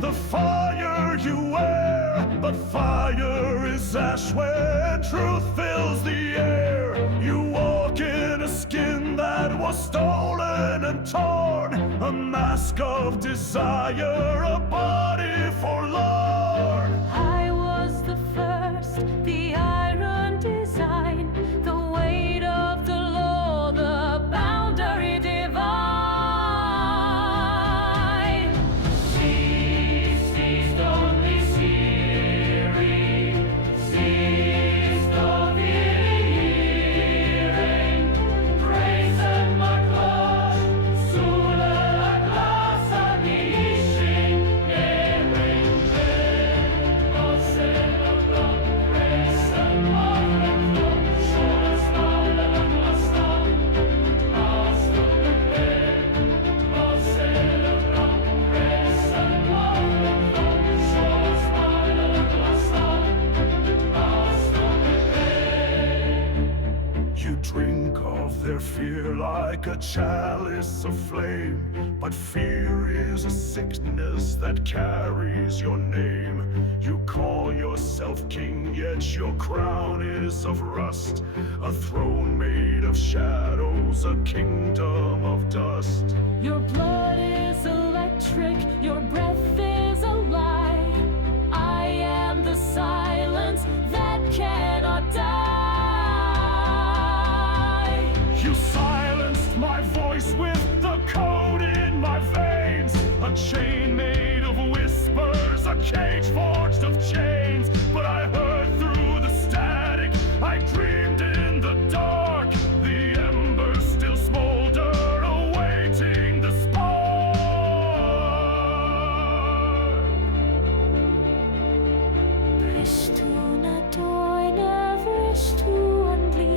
the fire you wear, but fire is ash when truth fills the air. You walk in a skin that was stolen and torn, a mask of desire, a body forlorn. I was the first, the iron design, the weight of the law, the boundary divine. Ceased only searing, ceased of hearing. Praise and my cloche, sula la glasa nishing, nearing then. Nosse la glom, praise and my glom, shores nala la glasa, master the bed. Nosse la glom, praise and my glom, shores nala la glasa, master the bed. You drink of their fear like a chalice of flame, but fear is a sickness that carries your name. You call yourself king, yet your crown is of rust, a throne made of shadows, a kingdom of dust. Your blood is electric, your breath is a lie. I am the silence that cannot die. You silenced my voice with the code in my veins, a chain made of whispers, a cage forged of chains. But I heard through the static, I dreamed in the dark, the embers still smolder, awaiting the spark. Brish tu na doine, brish tu an gli.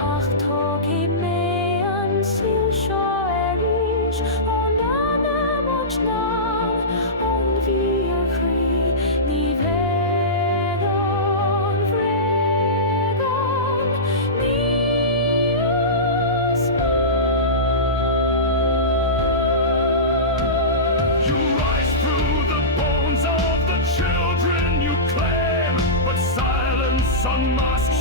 Ach tog I me an sil sjo erish, on anna mochnan, on vi kri, ni vegon, vregon, ni asma. You rise through the bones of the children you claim, but silence unmasked